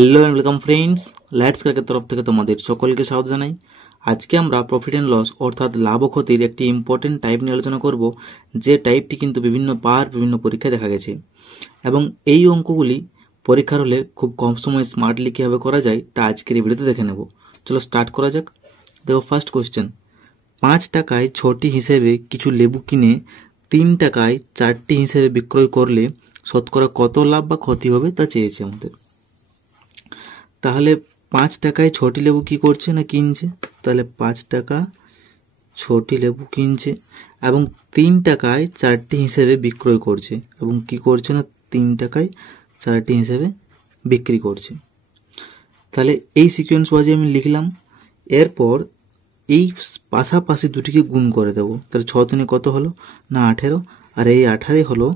Hello and welcome friends, let's ক্র্যাকের তরফ থেকে তোমাদের সকলকে স্বাগত জানাই। আজকে আমরা প্রফিট অ্যান্ড লস অর্থাৎ লাভ ও ক্ষতির একটি ইম্পর্টেন্ট টাইপ নিয়ে আলোচনা করব, যে টাইপটি কিন্তু বিভিন্ন পরীক্ষায় দেখা গেছে এবং এই অঙ্কগুলি পরীক্ষার হলে খুব কম সময়ে স্মার্টলি কীভাবে করা যায় তা আজকের এই ভিডিওতে দেখে নেব। চলো স্টার্ট করা যাক। দেখো ফার্স্ট কোয়েশ্চেন, 5 টাকায় 6টি হিসেবে কিছু লেবু কিনে 3 টাকায় 4টি হিসেবে বিক্রয় করলে শতকরা কত লাভ বা ক্ষতি হবে তা চেয়েছে আমাদের। তাহলে 5 টাকায় 6টি লেবু কি করছে না কিনছে, তাহলে 5 টাকা 6টি লেবু কিনছে এবং 3 টাকায় 4টি হিসেবে বিক্রয় করছে এবং কি করছে না 3 টাকায় 4টি হিসেবে বিক্রি করছে। তাহলে এই সিকোয়েন্স ওয়াইজে আমি লিখলাম। এরপর এই পাশাপাশি দুটিকে গুণ করে দেবো। তাহলে 6 দিনে কত হলো না 18, আর এই 18 হলো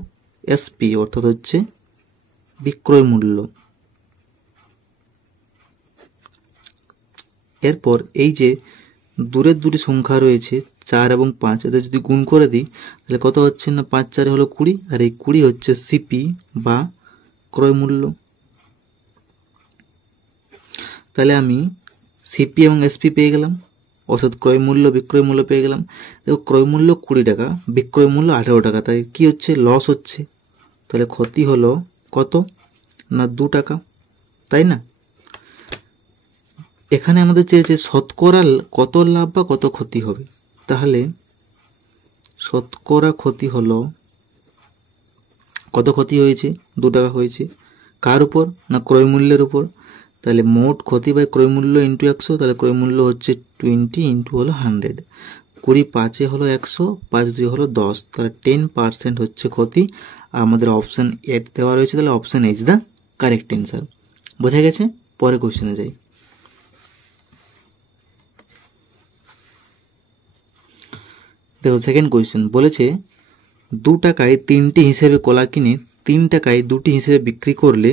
এসপি অর্থাৎ হচ্ছে বিক্রয় মূল্য। এরপর এই যে দূরের দুটি সংখ্যা রয়েছে 4 এবং 5, এদের যদি গুণ করে দিই তাহলে কত হচ্ছে না 5 4 হলো 20, আর এই 20 হচ্ছে সিপি বা ক্রয় মূল্য। তাহলে আমি সিপি এবং এসপি পেয়ে গেলাম, অর্থাৎ ক্রয় মূল্য বিক্রয় মূল্য পেয়ে গেলাম। দেখো ক্রয় মূল্য 20 টাকা, বিক্রয় মূল্য 18 টাকা, তাই কি হচ্ছে লস হচ্ছে। তাহলে ক্ষতি হলো কত না 2 টাকা, তাই না? এখানে আমাদের চেয়েছে শতকরা কত লাভ বা কত ক্ষতি হবে। তাহলে শতকরা ক্ষতি হলো, কত ক্ষতি হয়েছে 2 টাকা হয়েছে, কার উপর না ক্রয় মূল্যের উপর। তাহলে মোট ক্ষতি বাই ক্রয় মূল্য ইন্টু 100, তাহলে ক্রয় মূল্য হচ্ছে 20 ইন্টু হলো 100, 20 5 হলো 100, 5 2 হলো 10, তাহলে 10% হচ্ছে ক্ষতি। আর আমাদের অপশান এ দেওয়া রয়েছে, তাহলে option A is the correct answer. বোঝা গেছে? পরে কোশ্চেনে যাই। দেখো সেকেন্ড কোয়েশ্চেন বলেছে 2 টাকায় 3টি হিসেবে কলা কিনে 3 টাকায় 2টি হিসেবে বিক্রি করলে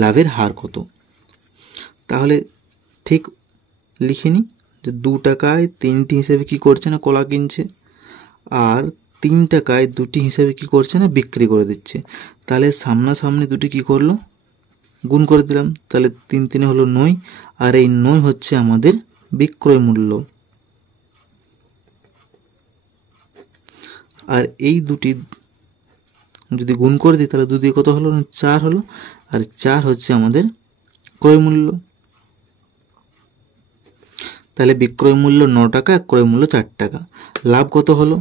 লাভের হার কত। তাহলে ঠিক লিখে নি যে 2 টাকায় 3টি হিসেবে কি করছে না কলা কিনছে, আর 3 টাকায় 2টি হিসেবে কি করছে না বিক্রি করে দিচ্ছে। তাহলে সামনাসামনি দুটি কি করলো গুণ করে দিলাম, তাহলে 3 3 হলো 9, আর এই 9 হচ্ছে আমাদের বিক্রয় মূল্য। আর এই দুটি যদি গুণ করে দিই তাহলে 2 দিয়ে কত হলো না 4 হলো, আর 4 হচ্ছে আমাদের ক্রয় মূল্য। তাহলে বিক্রয় মূল্য 9 টাকা, ক্রয় মূল্য 4 টাকা। লাভ কত হলো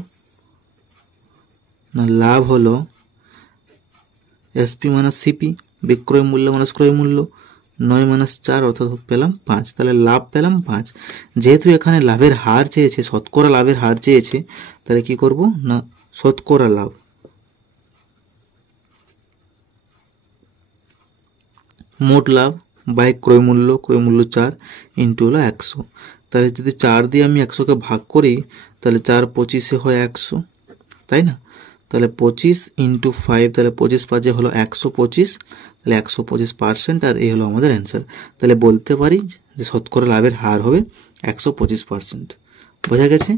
না লাভ হলো এসপি মাইনাস সিপি, বিক্রয় মূল্য মাইনাস ক্রয় মূল্য, 9 মাইনাস 4 অর্থাৎ পেলাম 5, তাহলে লাভ পেলাম 5। যেহেতু এখানে লাভের হার চেয়েছে, শতকরা লাভের হার চেয়েছে, তাহলে কি করব না শতকরা লাভ মোট লাভ বাই ক্রয় মূল্য 4 ইন্টু হলো 100। তাহলে যদি 4 দিয়ে আমি 100কে ভাগ করি তাহলে 4 25 হয় 100, তাই না? তাহলে 25 ইন্টু 5, তাহলে 25 5 হলো 125, তাহলে 125%, আর এই হলো আমাদের অ্যান্সার। তাহলে বলতে পারি যে শতকরা লাভের হার হবে 125%। বোঝা গেছে?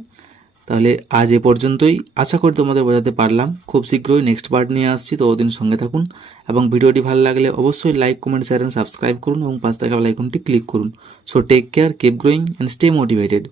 তাহলে আজ এ পর্যন্তই। আশা করি তোমাদের বোঝাতে পারলাম। খুব শীঘ্রই নেক্সট পার্ট নিয়ে আসছি, ততদিন সঙ্গে থাকুন এবং ভিডিওটি ভালো লাগলে অবশ্যই like comment share and subscribe করুন এবং পাশে থাকা বেল আইকনটি ক্লিক করুন। So take care, keep growing and stay motivated.